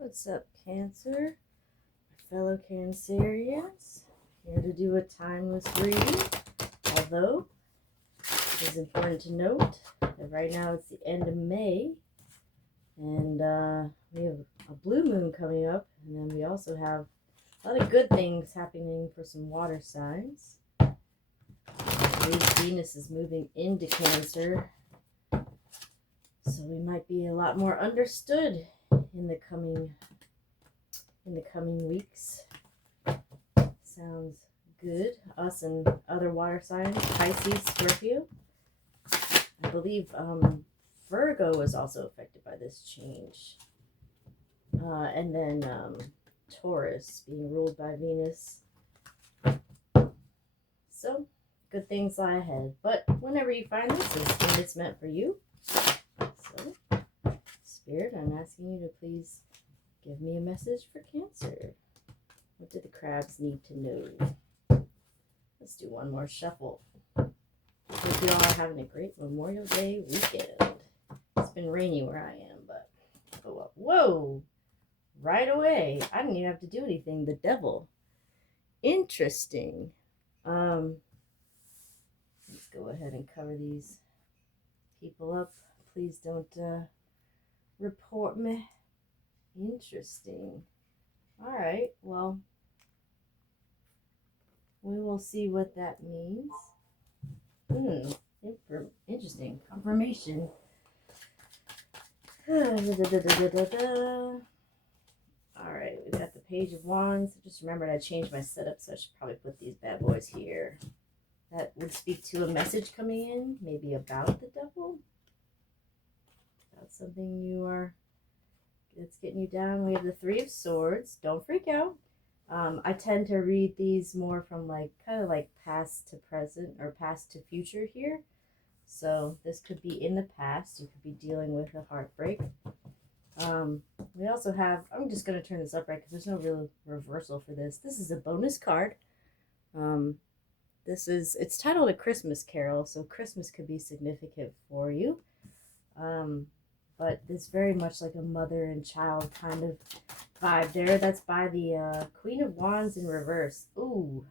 What's up, Cancer? My fellow Cancerians. Here to do a timeless reading. Although, it is important to note that right now it's the end of May, and we have a blue moon coming up, and then we also have a lot of good things happening for some water signs. I believe Venus is moving into Cancer, so we might be a lot more understood in the coming weeks. Sounds good. Us and other water signs, Pisces, Scorpio. I believe Virgo is also affected by this change. And then Taurus being ruled by Venus. So, good things lie ahead. But whenever you find this, it's meant for you. So, Spirit, I'm asking you to please give me a message for Cancer. What do the crabs need to know? Let's do one more shuffle. Hope you all are having a great Memorial Day weekend. It's been rainy where I am, but whoa! Right away. I didn't even have to do anything. The devil. Interesting. Let's go ahead and cover these people up. Please don't report me. Interesting. All right. Well, we will see what that means. Interesting. Confirmation. Alright, we got the Page of Wands. I just remembered I changed my setup, so I should probably put these bad boys here. That would speak to a message coming in, maybe about the devil. That's something that's getting you down. We have the Three of Swords. Don't freak out. I tend to read these more from kind of like past to present or past to future here. So this could be in the past. You could be dealing with a heartbreak. We also have, I'm just going to turn this upright because there's no real reversal for this. This is a bonus card. It's titled A Christmas Carol, so Christmas could be significant for you. But it's very much like a mother and child kind of vibe there. That's by the Queen of Wands in reverse. Ooh.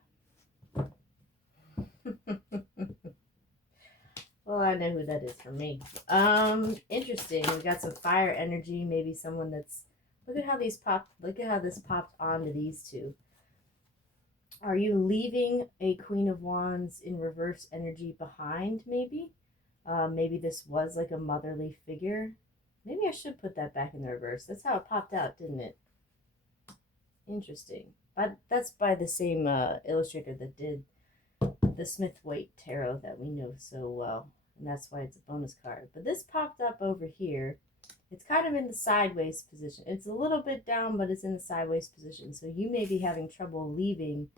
Well, I know who that is for me. Interesting. We got some fire energy. Maybe someone that's... Look at how this popped onto these two. Are you leaving a Queen of Wands in reverse energy behind, maybe? Maybe this was like a motherly figure. Maybe I should put that back in the reverse. That's how it popped out, didn't it? Interesting. But that's by the same illustrator that did the Smith-Waite tarot that we know so well. And that's why it's a bonus card. But this popped up over here. It's kind of in the sideways position. It's a little bit down, but it's in the sideways position. So you may be having trouble leaving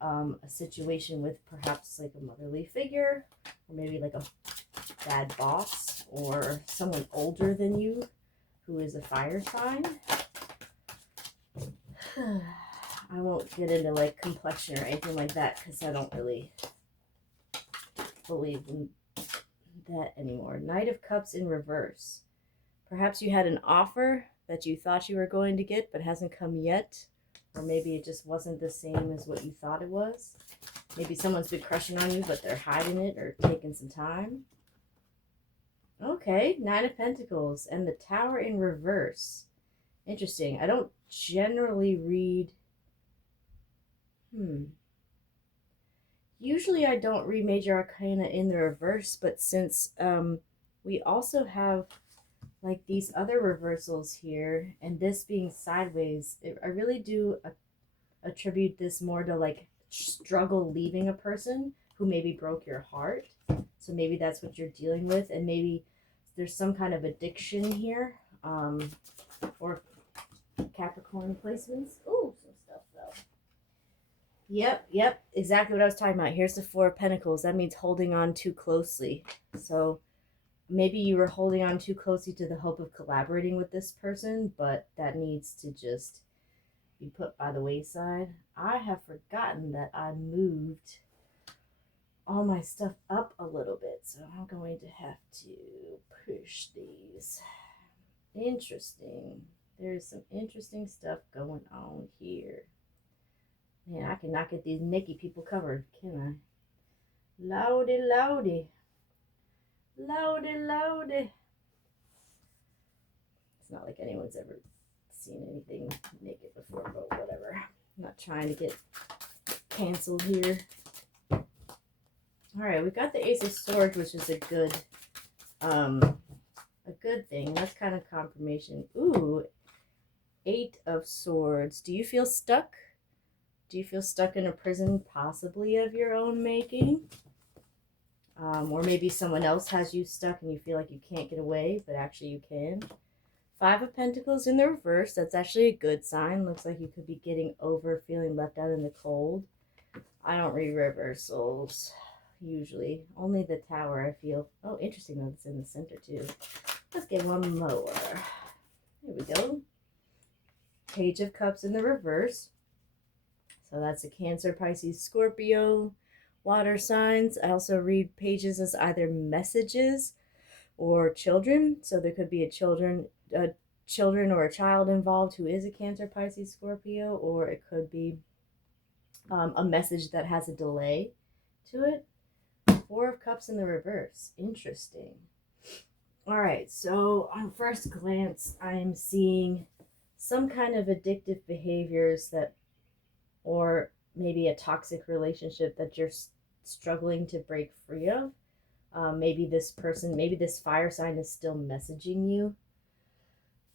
a situation with perhaps like a motherly figure, or maybe like a bad boss, or someone older than you who is a fire sign. I won't get into like complexion or anything like that because I don't really believe in that anymore. Knight of Cups in reverse. Perhaps you had an offer that you thought you were going to get but hasn't come yet. Or maybe it just wasn't the same as what you thought it was. Maybe someone's been crushing on you, but they're hiding it or taking some time. Okay, Nine of Pentacles and the Tower in reverse. Interesting. I don't generally read... Usually I don't read Major Arcana in the reverse, but since we also have like these other reversals here, and this being sideways, I really do attribute this more to like struggle leaving a person who maybe broke your heart. So maybe that's what you're dealing with, and maybe there's some kind of addiction here, or Capricorn placements. Ooh, some stuff though. Yep, exactly what I was talking about. Here's the Four of Pentacles. That means holding on too closely. So maybe you were holding on too closely to the hope of collaborating with this person, but that needs to just be put by the wayside. I have forgotten that I moved all my stuff up a little bit, so I'm going to have to push these. Interesting. There's some interesting stuff going on here. Man, I cannot get these Nikki people covered, can I? Loudy, loudy. Loudy, loudy. It's not like anyone's ever seen anything naked before, but whatever. I'm not trying to get canceled here. All right, we got the Ace of Swords, which is a good thing. That's kind of confirmation. Ooh, Eight of Swords. Do you feel stuck? Do you feel stuck in a prison, possibly of your own making? Or maybe someone else has you stuck and you feel like you can't get away, but actually you can. Five of Pentacles in the reverse. That's actually a good sign. Looks like you could be getting over feeling left out in the cold. I don't read reversals, usually. Only the Tower, I feel. Oh, interesting though, it's in the center too. Let's get one more. Here we go. Page of Cups in the reverse. So that's a Cancer, Pisces, Scorpio, water signs. I also read pages as either messages or children. So there could be a children or a child involved who is a Cancer, Pisces, Scorpio, or it could be a message that has a delay to it. Four of Cups in the reverse. Interesting. All right, so on first glance, I'm seeing some kind of addictive behaviors that, or maybe a toxic relationship that you're struggling to break free of. Maybe this person, maybe this fire sign is still messaging you.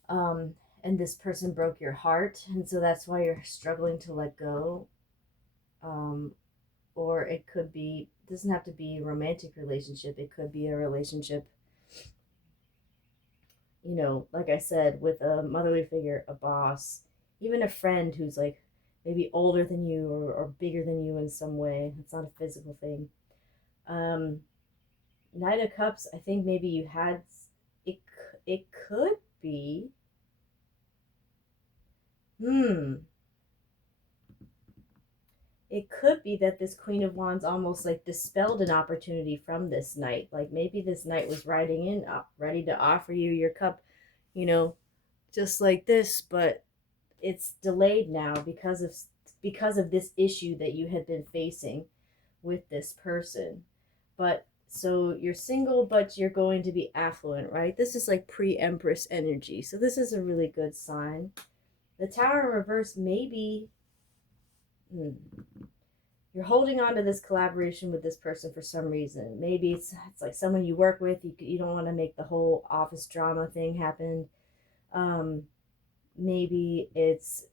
And this person broke your heart, and so that's why you're struggling to let go. Or it could be, it doesn't have to be a romantic relationship. It could be a relationship, you know, like I said, with a motherly figure, a boss, even a friend who's like maybe older than you or bigger than you in some way. It's not a physical thing. Knight of Cups, I think maybe you had, it could be, it could be that this Queen of Wands almost like dispelled an opportunity from this knight. Like maybe this knight was riding in, ready to offer you your cup, you know, just like this, but it's delayed now because of this issue that you had been facing with this person. But so you're single, but you're going to be affluent, right? This is like pre-Empress energy. So this is a really good sign. The Tower in reverse, maybe you're holding on to this collaboration with this person for some reason. Maybe it's like someone you work with. You don't want to make the whole office drama thing happen. Maybe it's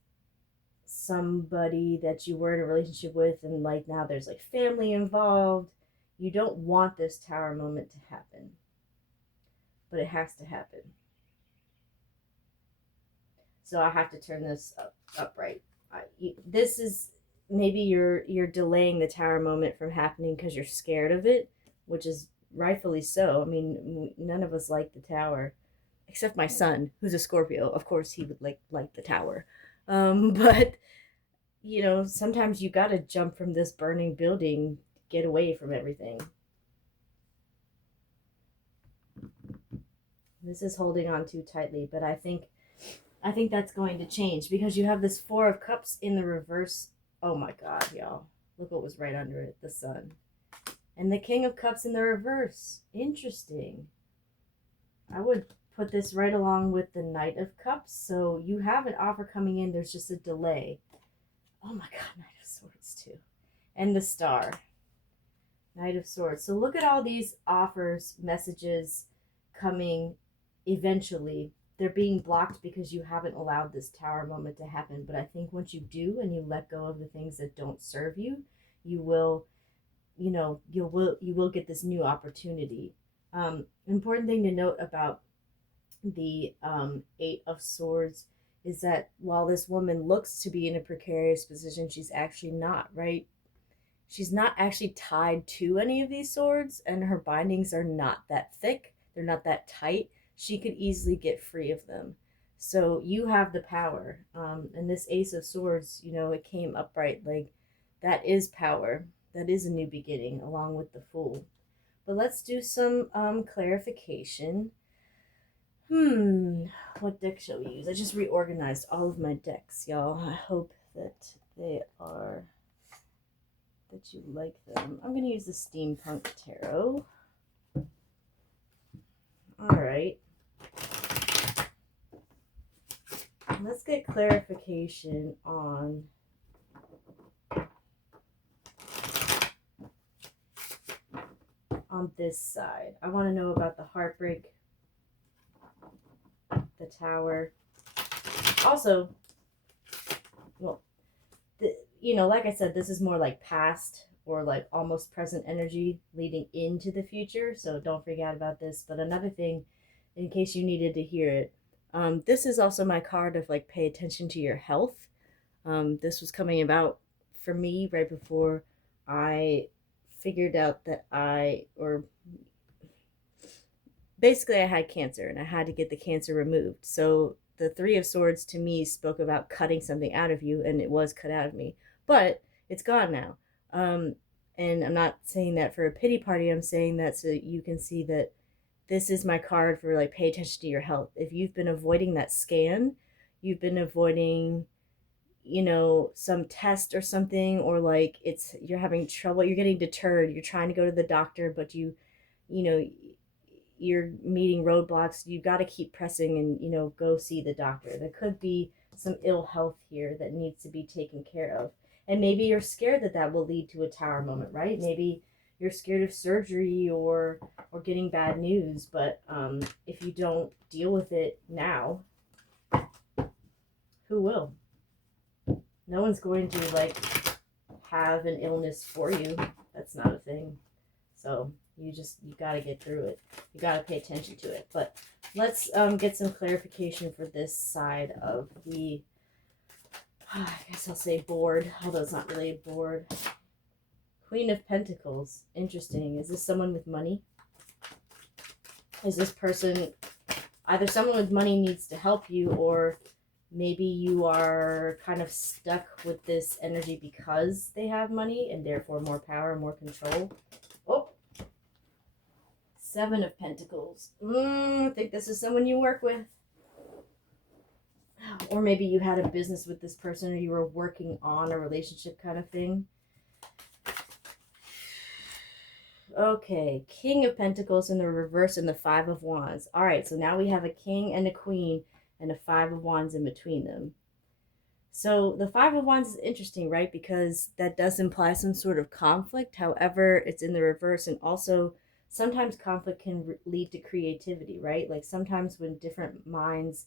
somebody that you were in a relationship with and like now there's like family involved. You don't want this Tower moment to happen, but it has to happen. So I have to turn this upright. This is, maybe you're delaying the Tower moment from happening because you're scared of it, which is rightfully so. I mean, none of us like the Tower, except my son, who's a Scorpio. Of course, he would like the Tower, but you know, sometimes you gotta jump from this burning building, get away from everything. This is holding on too tightly, but I think that's going to change because you have this Four of Cups in the reverse. Oh my God, y'all. Look what was right under it, the Sun. And the King of Cups in the reverse. Interesting. I would put this right along with the Knight of Cups. So you have an offer coming in. There's just a delay. Oh my God, Knight of Swords too. And the Star. Knight of Swords. So look at all these offers, messages coming eventually. They're being blocked because you haven't allowed this Tower moment to happen. But I think once you do and you let go of the things that don't serve you, you will, you know, you will get this new opportunity. Important thing to note about the Eight of Swords is that while this woman looks to be in a precarious position, she's actually not, right? She's not actually tied to any of these swords, and her bindings are not that thick. They're not that tight. She could easily get free of them. So you have the power. And this Ace of Swords, you know, it came upright. Like, that is power. That is a new beginning, along with the Fool. But let's do some clarification. What deck shall we use? I just reorganized all of my decks, y'all. I hope that they are, that you like them. I'm gonna use the Steampunk Tarot. Alright. Let's get clarification on this side. I want to know about the heartbreak, the tower. Also, well, like I said, this is more like past or like almost present energy leading into the future. So don't forget about this. But another thing, in case you needed to hear it, this is also my card of like pay attention to your health. This was coming about for me right before I figured out that basically I had cancer and I had to get the cancer removed. So the Three of Swords to me spoke about cutting something out of you, and it was cut out of me, but it's gone now. And I'm not saying that for a pity party. I'm saying that so you can see that this is my card for like pay attention to your health. If you've been avoiding that scan, you've been avoiding some test or something, or like you're having trouble, you're getting deterred, you're trying to go to the doctor, but you know you're meeting roadblocks. You got to keep pressing and go see the doctor. There could be some ill health here that needs to be taken care of, and maybe you're scared that that will lead to a tower moment, right? Maybe you're scared of surgery or getting bad news, but if you don't deal with it now, who will? No one's going to like have an illness for you. That's not a thing. So you got to get through it. You got to pay attention to it. But let's get some clarification for this side of the, I guess I'll say board, although it's not really a board. Queen of Pentacles. Interesting. Is this someone with money? Is this person, either someone with money needs to help you, or maybe you are kind of stuck with this energy because they have money and therefore more power, more control. Oh, Seven of Pentacles. I think this is someone you work with. Or maybe you had a business with this person, or you were working on a relationship kind of thing. Okay, King of Pentacles in the reverse and the Five of Wands. All right, so now we have a king and a queen and a Five of Wands in between them. So the Five of Wands is interesting, right? Because that does imply some sort of conflict. However, it's in the reverse, and also sometimes conflict can lead to creativity, right? Like sometimes when different minds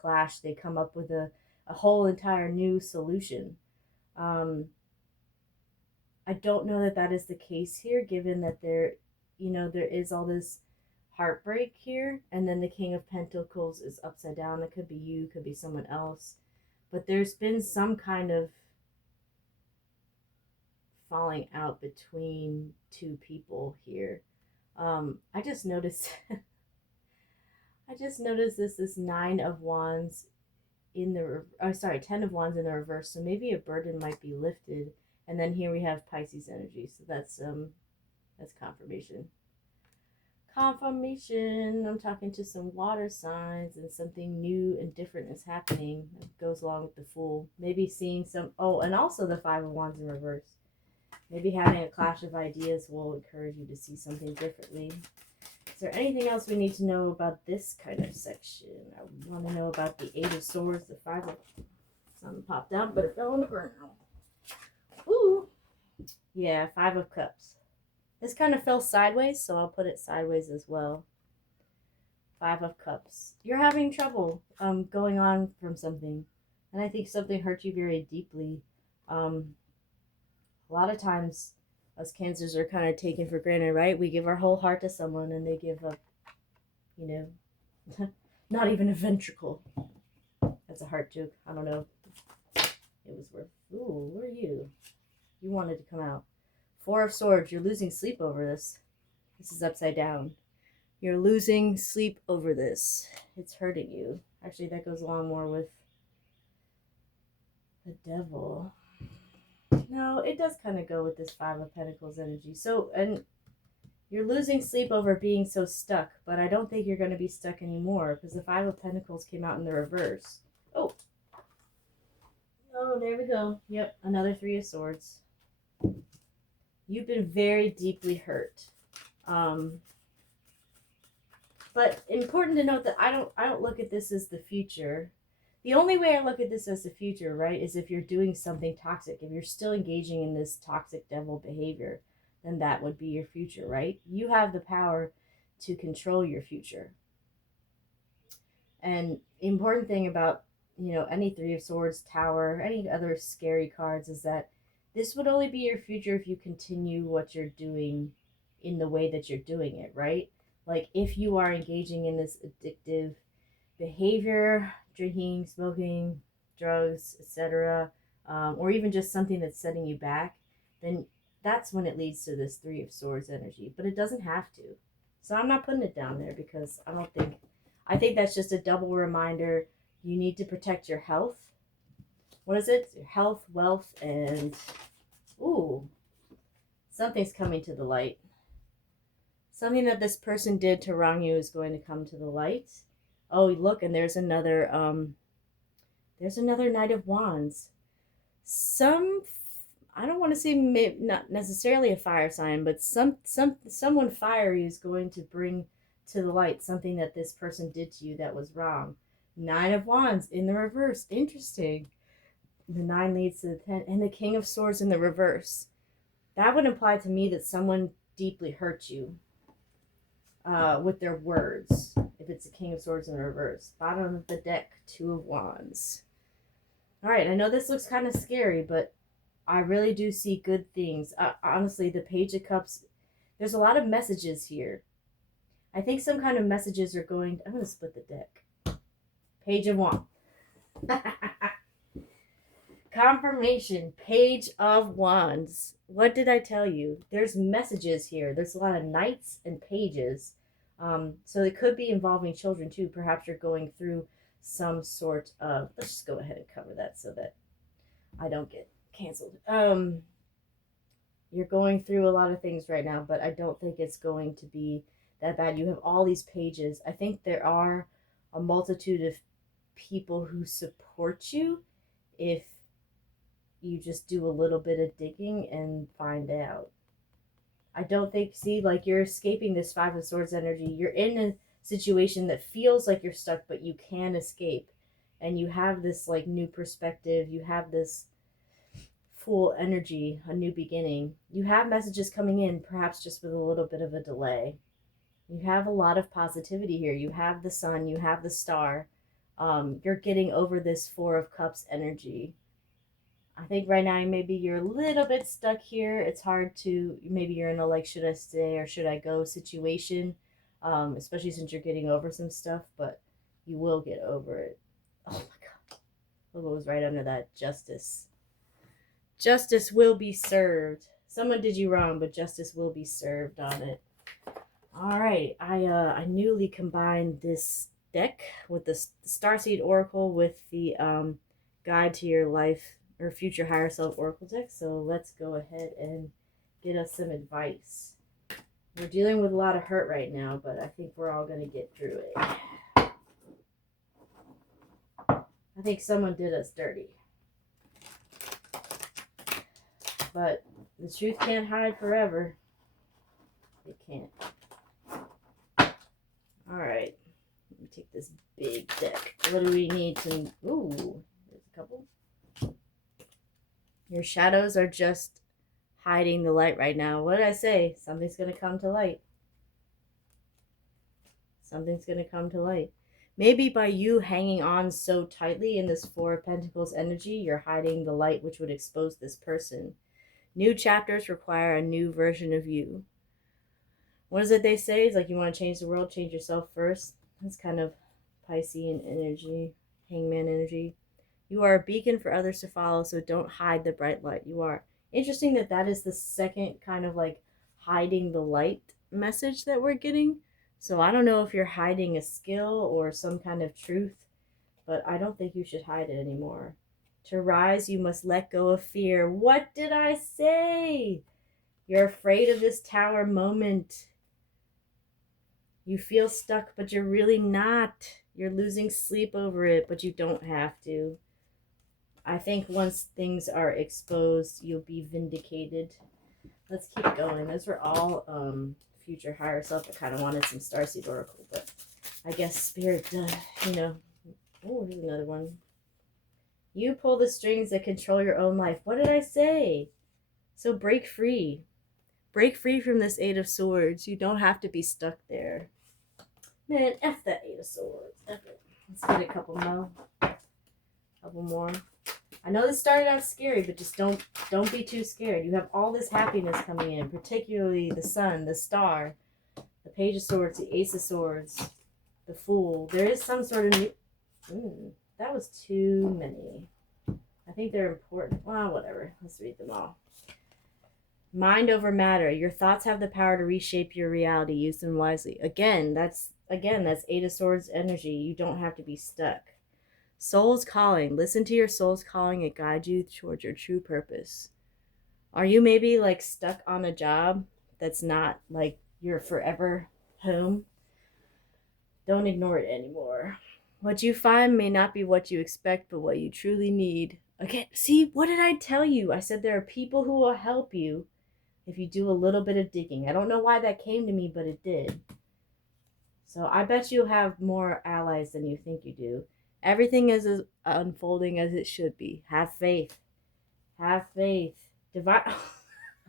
clash, they come up with a whole entire new solution. I don't know that that is the case here, given that there is all this heartbreak here, and then the King of Pentacles is upside down. That could be you, could be someone else, but there's been some kind of falling out between two people here. I just noticed this Nine of Wands in the Ten of Wands in the reverse, so maybe a burden might be lifted. And then here we have Pisces energy, so that's confirmation. I'm talking to some water signs, and something new and different is happening. It goes along with the Fool. Maybe seeing and also the Five of Wands in reverse. Maybe having a clash of ideas will encourage you to see something differently. Is there anything else we need to know about this kind of section? I want to know about the Eight of Swords, the Five of... Something popped out, but it fell on the ground. Ooh. Yeah, Five of Cups. This kind of fell sideways, so I'll put it sideways as well. Five of Cups. You're having trouble going on from something, and I think something hurt you very deeply. A lot of times us Cancers are kind of taken for granted, right? We give our whole heart to someone and they give up, not even a ventricle. That's a heart joke. I don't know. It was worth... Ooh, where are you? You wanted to come out. Four of Swords. You're losing sleep over this. This is upside down. You're losing sleep over this. It's hurting you. Actually, that goes along more with the Devil. No, it does kind of go with this Five of Pentacles energy. So, and You're losing sleep over being so stuck, but I don't think you're going to be stuck anymore because the Five of Pentacles came out in the reverse. Oh, oh, there we go. Yep, another Three of Swords. You've been very deeply hurt. But important to note that I don't look at this as the future. The only way I look at this as the future, right, is if you're doing something toxic. If you're still engaging in this toxic devil behavior, then that would be your future, right? You have the power to control your future. And the important thing about, any Three of Swords, Tower, any other scary cards is that this would only be your future if you continue what you're doing in the way that you're doing it, right? Like if you are engaging in this addictive behavior, drinking, smoking, drugs, etc., or even just something that's setting you back, then that's when it leads to this Three of Swords energy. But it doesn't have to. So I'm not putting it down there because I think that's just a double reminder. You need to protect your health. What is it? Your health, wealth, and ooh, something's coming to the light. Something that this person did to wrong you is going to come to the light. Oh, look, and there's another Knight of Wands. I don't want to say not necessarily a fire sign, but someone fiery is going to bring to the light something that this person did to you that was wrong. Nine of Wands in the reverse. Interesting. The 9 leads to the 10, and the King of Swords in the reverse. That would imply to me that someone deeply hurt you with their words. If it's the King of Swords in the reverse. Bottom of the deck, Two of Wands. All right, I know this looks kind of scary, but I really do see good things. Honestly, the Page of Cups, there's a lot of messages here. I think some kind of messages are going... I'm going to split the deck. Page of Wands. Confirmation. Page of Wands. What did I tell you? There's messages here. There's a lot of knights and pages. So it could be involving children too. Perhaps you're going through some sort of... Let's just go ahead and cover that so that I don't get canceled. You're going through a lot of things right now, but I don't think it's going to be that bad. You have all these pages. I think there are a multitude of people who support you if you just do a little bit of digging and find out. I don't think, like you're escaping this Five of Swords energy. You're in a situation that feels like you're stuck, but you can escape. And you have this like new perspective. You have this full energy, a new beginning. You have messages coming in, perhaps just with a little bit of a delay. You have a lot of positivity here. You have the sun, you have the star. You're getting over this Four of Cups energy. I think right now maybe you're a little bit stuck here. It's hard to, maybe you're in a like, should I stay or should I go situation, especially since you're getting over some stuff, but you will get over it. Oh my God. Look what was right under that. Justice. Justice will be served. Someone did you wrong, but justice will be served on it. All right. I newly combined this deck with the Starseed Oracle with the Guide to Your Life or Future Higher Self Oracle deck. So let's go ahead and get us some advice. We're dealing with a lot of hurt right now, but I think we're all going to get through it. I think someone did us dirty. But the truth can't hide forever. It can't. Alright. Let me take this big deck. What do we need to... Ooh. There's a couple. Your shadows are just hiding the light right now. What did I say? Something's going to come to light. Something's going to come to light. Maybe by you hanging on so tightly in this Four of Pentacles energy, you're hiding the light which would expose this person. New chapters require a new version of you. What is it they say? It's like you want to change the world, change yourself first. That's kind of Piscean energy, Hangman energy. You are a beacon for others to follow, so don't hide the bright light. You are. Interesting that that is the second kind of like hiding the light message that we're getting. So I don't know if you're hiding a skill or some kind of truth, but I don't think you should hide it anymore. To rise, you must let go of fear. What did I say? You're afraid of this Tower moment. You feel stuck, but you're really not. You're losing sleep over it, but you don't have to. I think once things are exposed, you'll be vindicated. Let's keep going. Those were all future higher self. I kind of wanted some Starseed Oracle, but I guess Spirit, you know. Oh, here's another one. You pull the strings that control your own life. What did I say? So break free. Break free from this Eight of Swords. You don't have to be stuck there. Man, F that Eight of Swords. F it. Let's get a couple more. Couple more. I know this started out scary, but just don't be too scared. You have all this happiness coming in, particularly the Sun, the Star, the Page of Swords, the Ace of Swords, the Fool. There is some sort of new... that was too many. I think they're important. Well, whatever. Let's read them all. Mind over matter. Your thoughts have the power to reshape your reality. Use them wisely. Again, that's Eight of Swords energy. You don't have to be stuck. Soul's calling. Listen to your soul's calling. It guides you towards your true purpose. Are you maybe like stuck on a job that's not like your forever home? Don't ignore it anymore. What you find may not be what you expect, but what you truly need. Again, see, what did I tell you? I said there are people who will help you if you do a little bit of digging. I don't know why that came to me, but it did. So I bet you have more allies than you think you do. Everything is as unfolding as it should be. Have faith. Have faith. Divine.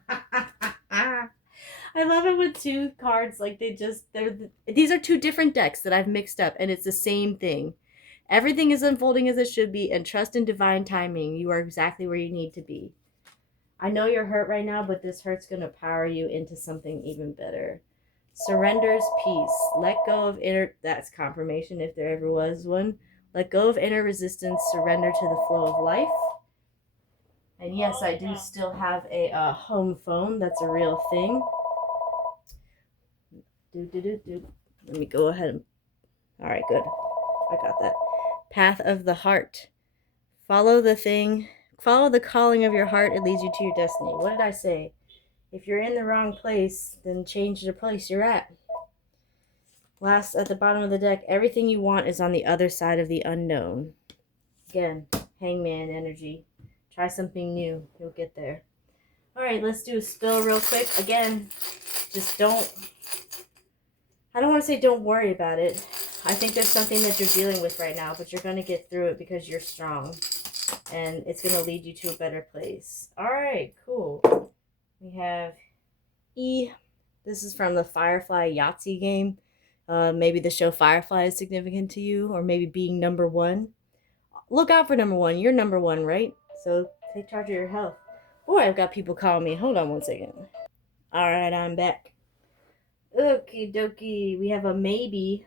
I love it with two cards. Like these are two different decks that I've mixed up, and it's the same thing. Everything is unfolding as it should be, and trust in divine timing. You are exactly where you need to be. I know you're hurt right now, but this hurt's going to power you into something even better. Surrender's peace. Let go of inner... That's confirmation if there ever was one. Let go of inner resistance. Surrender to the flow of life. And yes, I do still have a home phone. That's a real thing. Let me go ahead. All right, good. I got that. Path of the heart. Follow the calling of your heart. It leads you to your destiny. What did I say? If you're in the wrong place, then change the place you're at. Last, at the bottom of the deck, everything you want is on the other side of the unknown. Again, hangman energy. Try something new. You'll get there. All right, let's do a spill real quick. Again, just I don't want to say don't worry about it. I think there's something that you're dealing with right now, but you're going to get through it because you're strong. And it's going to lead you to a better place. All right, cool. We have E. This is from the Firefly Yahtzee game. Maybe the show Firefly is significant to you, or maybe being number one. Look out for number one. You're number one, right? So take charge of your health. Boy, I've got people calling me. Hold on one second. All right, I'm back. Okie dokie. We have a maybe.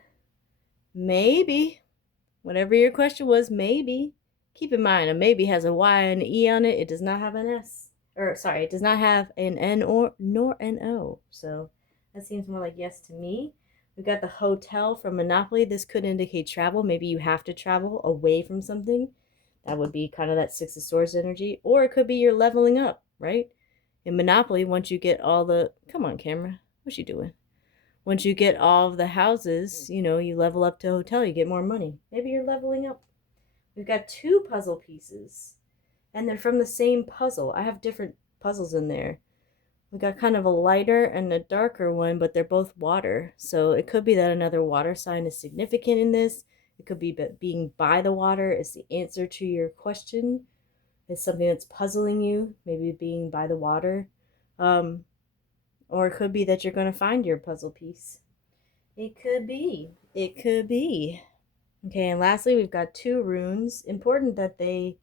Maybe. Whatever your question was, maybe. Keep in mind, a maybe has a Y and an E on it. It does not have an S. It does not have an N nor an O. So that seems more like yes to me. We've got the hotel from Monopoly. This could indicate travel. Maybe you have to travel away from something. That would be kind of that Six of Swords energy. Or it could be you're leveling up, right? In Monopoly, once you get all the... Come on, camera. What's you doing? Once you get all of the houses, you level up to a hotel. You get more money. Maybe you're leveling up. We've got two puzzle pieces. And they're from the same puzzle. I have different puzzles in there. We got kind of a lighter and a darker one, but they're both water. So it could be that another water sign is significant in this. It could be that being by the water is the answer to your question. It's something that's puzzling you, maybe being by the water. Or it could be that you're going to find your puzzle piece. It could be. It could be. Okay, and lastly, we've got two runes. Important that they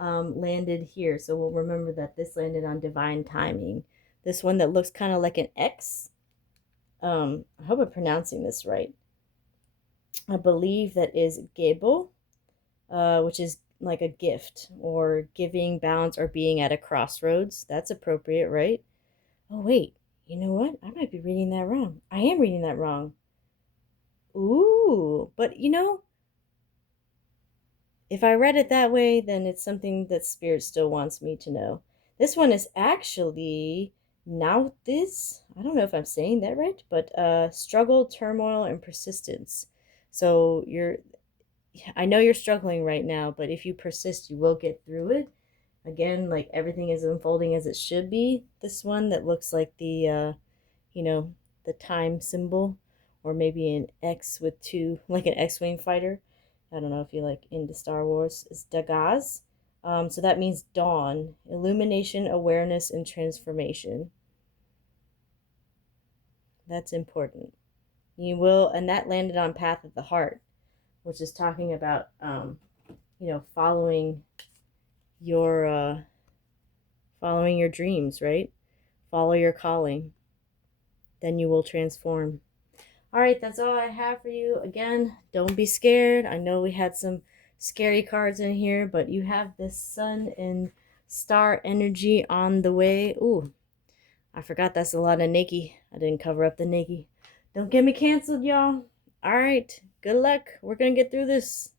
landed here. So we'll remember that this landed on divine timing. This one that looks kind of like an X. I hope I'm pronouncing this right. I believe that is Gebo, which is like a gift or giving, balance, or being at a crossroads. That's appropriate, right? Oh, wait. You know what? I might be reading that wrong. I am reading that wrong. Ooh, but if I read it that way, then it's something that Spirit still wants me to know. This one is actually Now this, I don't know if I'm saying that right, but struggle, turmoil, and persistence. So I know you're struggling right now, but if you persist, you will get through it. Again, like everything is unfolding as it should be. This one that looks like you know, the time symbol, or maybe an X with two, like an X-wing fighter. I don't know if you like into Star Wars. It's Dagaz. So that means dawn, illumination, awareness, and transformation. That's important. You will, and that landed on Path of the Heart, which is talking about, following your following your dreams, right? Follow your calling. Then you will transform. All right, that's all I have for you. Again, don't be scared. I know we had some scary cards in here, but you have this sun and star energy on the way. Ooh, I forgot that's a lot of Nikki. I didn't cover up the Nikki. Don't get me canceled, y'all. All right, good luck. We're going to get through this.